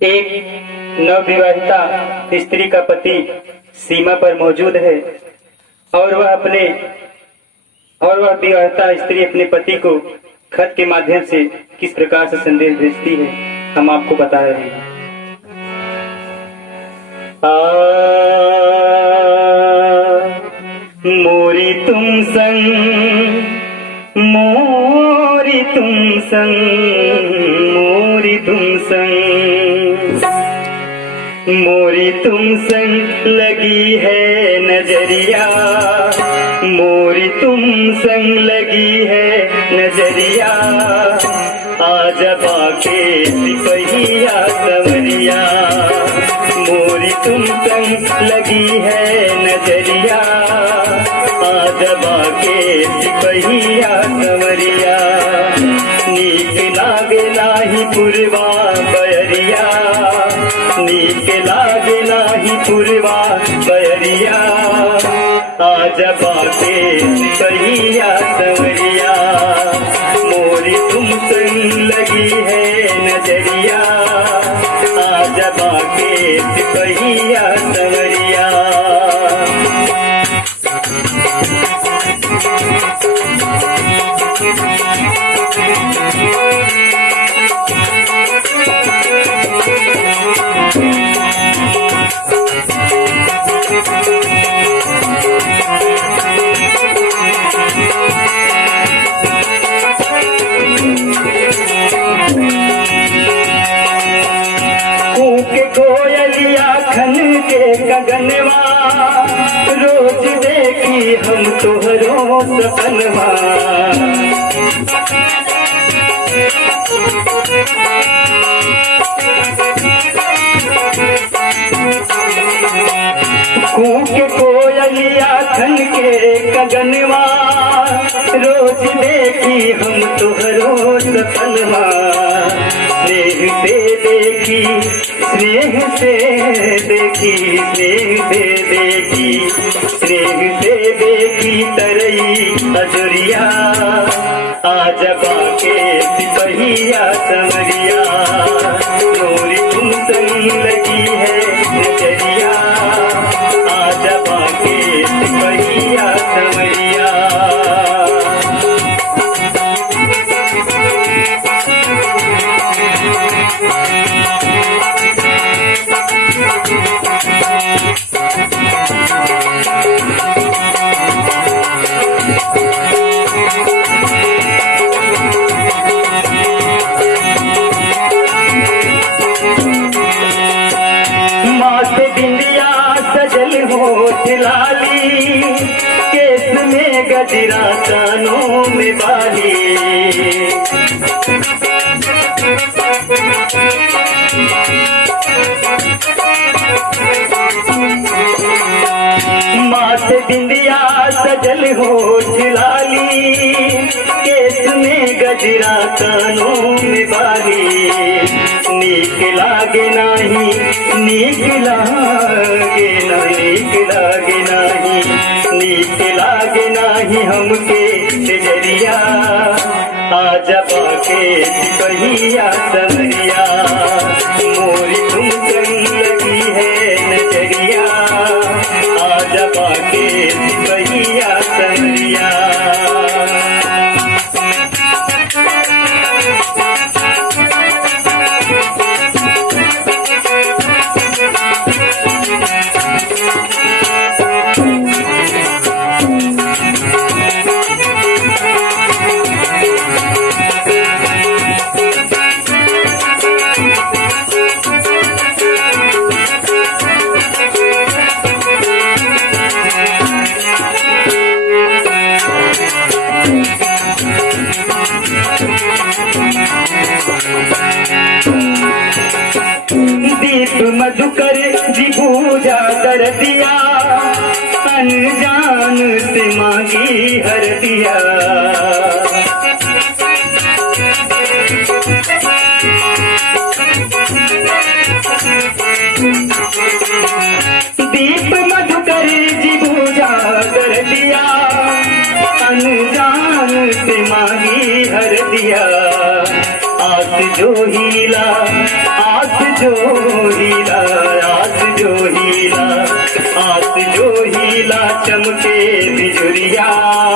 एक नवविवाहिता स्त्री का पति सीमा पर मौजूद है और वह विवाहिता स्त्री अपने पति को खत के माध्यम से किस प्रकार से संदेश भेजती है, हम आपको बता रहे हैं। मोरी तुम संग, मोरी तुम संग, मोरी तुम संग, मोरी तुम संग लगी है नजरिया, मोरी तुम संग लगी है नजरिया, आज बाके सिपहिया सवरिया, मोरी तुम संग लगी है नजरिया, आज बाके सिपहिया सवरिया, नीक लागे लाही पुरवा बयरिया, नीक लागे लाही पुरवा बयरिया, आज बाके सिपहिया सवरिया, मोरी तुम संग लगी है नजरिया, आज बाके सिपहिया सवरिया। कोयलिया खन के गगनवा, रोज देखी हम तोहरो सपनवा, कूक कोयलिया खन के गगनवा, रोज देखी हम तोहरो सपनवा, स्नेह से देखी, स्नेह से देखी, स्नेह से देखी, स्नेह से देखी तरई अजुरिया, आज बाके सिपहिया सवरिया, मोरी तुम संग लगी है नजरिया, आज बाके सिपहिया सवरिया। लाली केस में गजरा, कानों में बाली, माथे बिंदिया सजल होठ लाली, केस में गजरा, कानों में बाली, नीक लागे नाही, नीक लागे नाही, नीक लागे नाही, नीक लागे नाही हमके नजरिया, आज बाके सिपहिया सवरिया, मोरी तुम संग लगी है नजरिया, आज बाके सिपहिया सवरिया। दीप मधुकर जी पूजा कर दिया, अनजान से मांगी हर दिया, दीप मधुकर जी पूजा कर दिया, अनजान से मांगी हर दिया, आस जो हीला, आस जो हीला, आस जो हीला, आस जो हीला, चमके बिजुरिया।